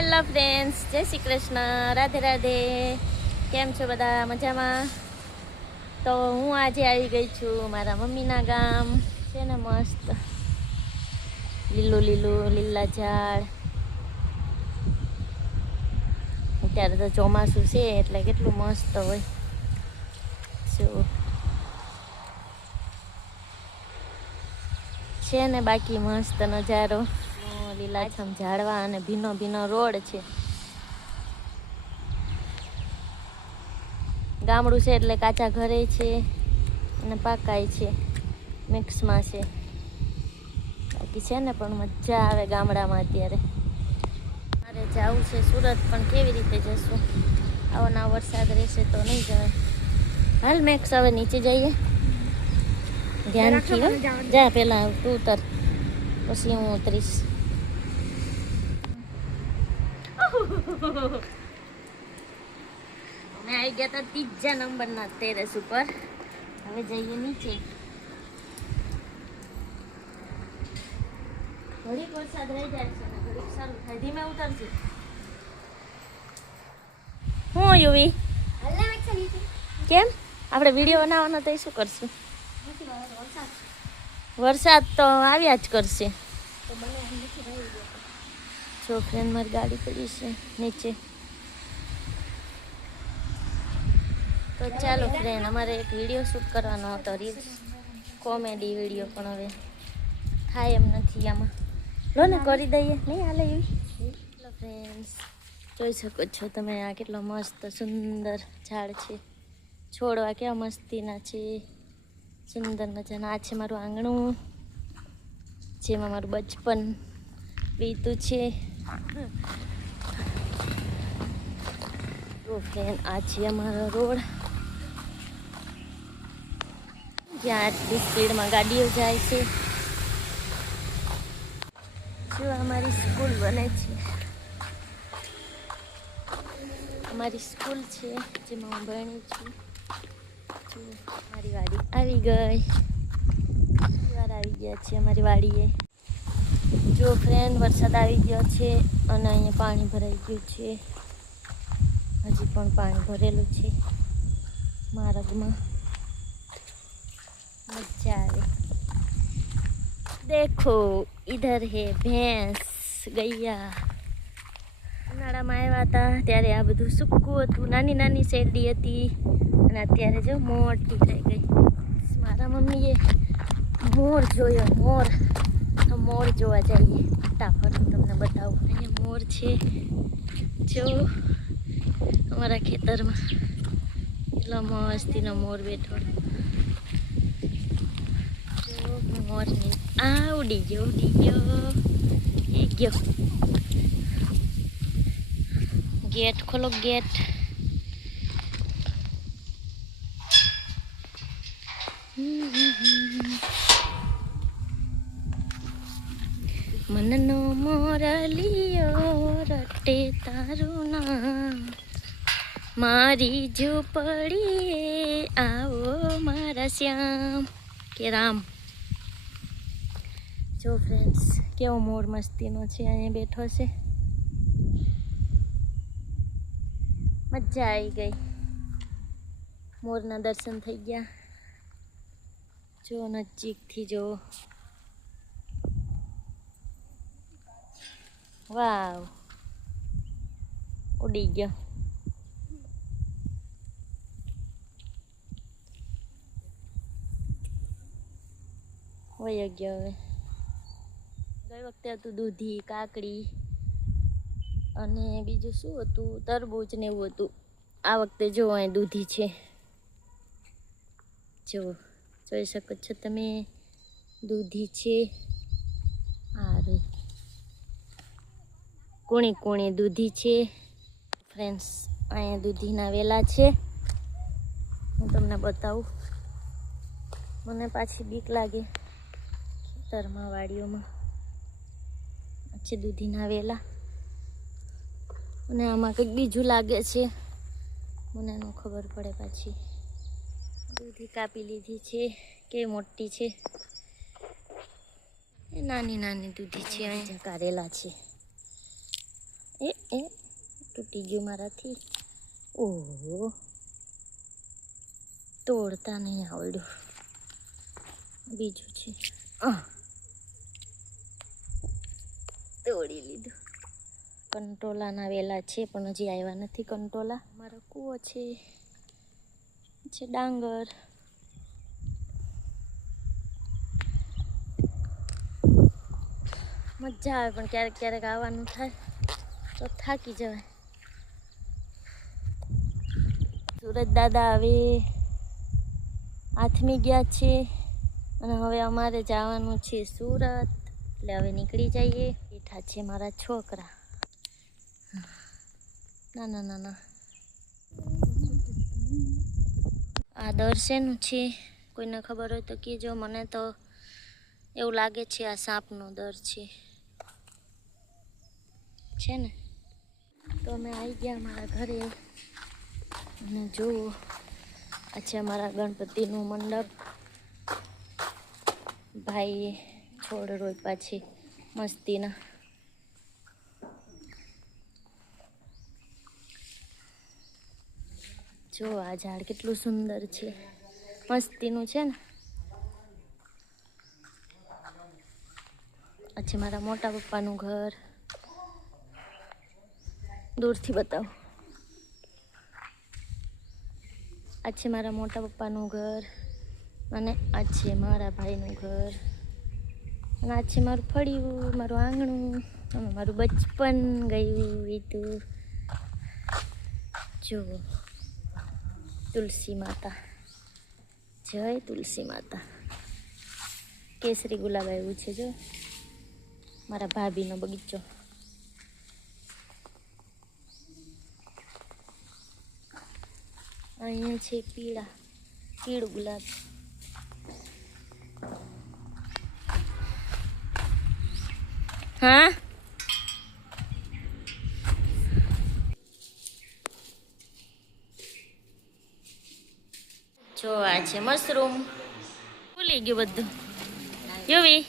Hello friends, જય શ્રી કૃષ્ણ, રાધે રાધે. કેમ છો બધા? મજામાં? તો હું આજે આવી ગઈ છું મારા મમ્મીના ગામ. છે ને મસ્ત લીલું લીલું લીલા ઝાડ. અત્યારે તો ચોમાસું છે એટલે કેટલું મસ્ત હોય. શું છે ને બાકી મસ્ત નજારો, લીલાછમ ઝાડવા અને ભીનો ભીનો રોડ છે. ગામડું છે એટલે કાચા ઘરે છે અને પાકાય છે, મિક્સમાં છે. બાકી છે ને પણ મજા આવે ગામડામાં. અત્યારે મારે જવું છે સુરત, પણ કેવી રીતે જશું? આવો ના વરસાદ રહેશે તો નહીં જવાય. હાલ મેક્સ, હવે નીચે જઈએ. ધ્યાનથી જા, પેલા તું ઉતર પછી હું ઉતરીશ. અમે આવી ગયા હતા 3જા નંબરના ટેરેસ ઉપર. હવે જઈએ નીચે. ઘડીક વરસાદ રહી જાય છે ને ઘડીક સારું થાય. ધીમે ઉતરશે. હું યુવી કેમ આપણે વિડીયો બનાવવાનો તો શું કરશું? વરસાદ તો આવ્યા જ કરશે. જો ફ્રેન્ડ, મારી ગાડી પડી છે નીચે. તો ચાલો ફ્રેન્ડ, અમારે એક વિડીયો શૂટ કરવાનો હતો, રીલ્સ કોમેડી વિડીયો, પણ હવે થાય એમ નથી આમાં. લો ને કરી દઈએ, નહીં હાલે એવી. હેલો ફ્રેન્ડ્સ, જોઈ શકો છો તમે, આ કેટલો મસ્ત સુંદર ઝાડ છે. છોડવા કેવા મસ્તીના છે, સુંદર મજાના. આ છે મારું આંગણું, જેમાં મારું બચપન વીતું છે. તો ફ્રેન્ડ, આ છે અમારો રોડ, જ્યાં આટલી સ્પીડમાં ગાડીઓ જાય છે. જો અમારી સ્કૂલ બને છે, અમારી સ્કૂલ છે જેમાં હું ભણી છું. જો મારી વાડી આવી ગઈ, વાર આવી ગયા છે અમારી વાડીએ. જો ફ્રેન્ડ, વરસાદ આવી ગયો છે અને અહીંયા પાણી ભરાઈ ગયું છે. હજી પણ પાણી ભરેલું છે માર્ગમાં. મજા આવે. દેખો ઇધર હે ભેંસ ગૈયા. ઉનાળામાં આવ્યા હતા ત્યારે આ બધું સૂકું હતું, નાની નાની શેરડી હતી, અને અત્યારે જો મોટી થઈ ગઈ. મારા મમ્મીએ મોર જોયો, મોર. તો મોર જોવા જઈએ ફટાફટ, હું તમને બતાવું. અહીંયા મોર છે, જો અમારા ખેતરમાં એટલો મસ્તીનો મોર બેઠો. જો મોરની આ ઉડી ગયો, એ ગયો. ગેટ ખોલો, ગેટ. મનનો મોરલિયો રટે તારું નામ, મારી ઝૂંપડીએ આવો મારા શ્યામ કે રામ. જો ફ્રેન્ડ્સ, કેવો મોર મસ્તીનો છે, અહીંયા બેઠો છે. મજા આવી ગઈ, મોરના દર્શન થઈ ગયા. જો નજીકથી જો, વાવ, ઉડી ગયો. વયો ગયો. હવે ગઈ વખતે હતું દૂધી, કાકડી અને બીજું શું હતું, તરબૂચ ને એવું હતું. આ વખતે જો અહીં દૂધી છે, જો જોઈ શકો છો તમે, દૂધી છે. આ રે કુણી કુણી દૂધી છે. ફ્રેન્ડ્સ, અહીંયા દૂધીના વેલા છે, હું તમને બતાવું. મને પાછી બીક લાગે ખેતરમાં, વાડીઓમાં છે દૂધીના વેલા. અને આમાં કંઈક બીજું લાગે છે, મને ન ખબર પડે. પાછી દૂધી કાપી લીધી છે, કેવી મોટી છે. એ નાની નાની દૂધી છે, અહીંયા કારેલા છે. એ તૂટી ગયું મારાથી. ઓહો, તોડતા નહીં આવડ્યું. બીજું છે, તોડી લીધું. કંટોલાના વેલા છે પણ હજી આવ્યા નથી કંટોલા. મારો કૂવો છે ડાંગર. મજા આવે પણ ક્યારેક ક્યારેક આવવાનું થાય તો થાકી જવાય. સુરજ દાદા હવે આથમી ગયા છે અને હવે અમારે જવાનું છે સુરત, એટલે હવે નીકળી જઈએ. બેઠા છે મારા છોકરા. ના આ દર શેનું છે કોઈને ખબર હોય તો કહેજો. મને તો એવું લાગે છે આ સાપનો દર છે ને. તો અમે આવી ગયા મારા ઘરે અને જુઓ આ છે અમારા ગણપતિનું મંડપ. ભાઈએ છોડ રોપ્યા છે મસ્તીના. જો આ ઝાડ કેટલું સુંદર છે, મસ્તીનું છે ને. આ છે મારા મોટા પપ્પાનું ઘર. દૂરથી બતાવો. આ છે મારા મોટા પપ્પાનું ઘર અને આ છે મારા ભાઈનું ઘર અને આ છે મારું ફળિયું, મારું આંગણું અને મારું બચપન ગયું વીતું. જુઓ તુલસી માતા, જય તુલસી માતા. કેસરી ગુલાબ આવ્યું છે. જો મારા ભાભીનો બગીચો. અહીંયા છે પીળું ગુલાબ. હા જો આ છે મશરૂમ. ભૂલી ગયું બધું. યુવી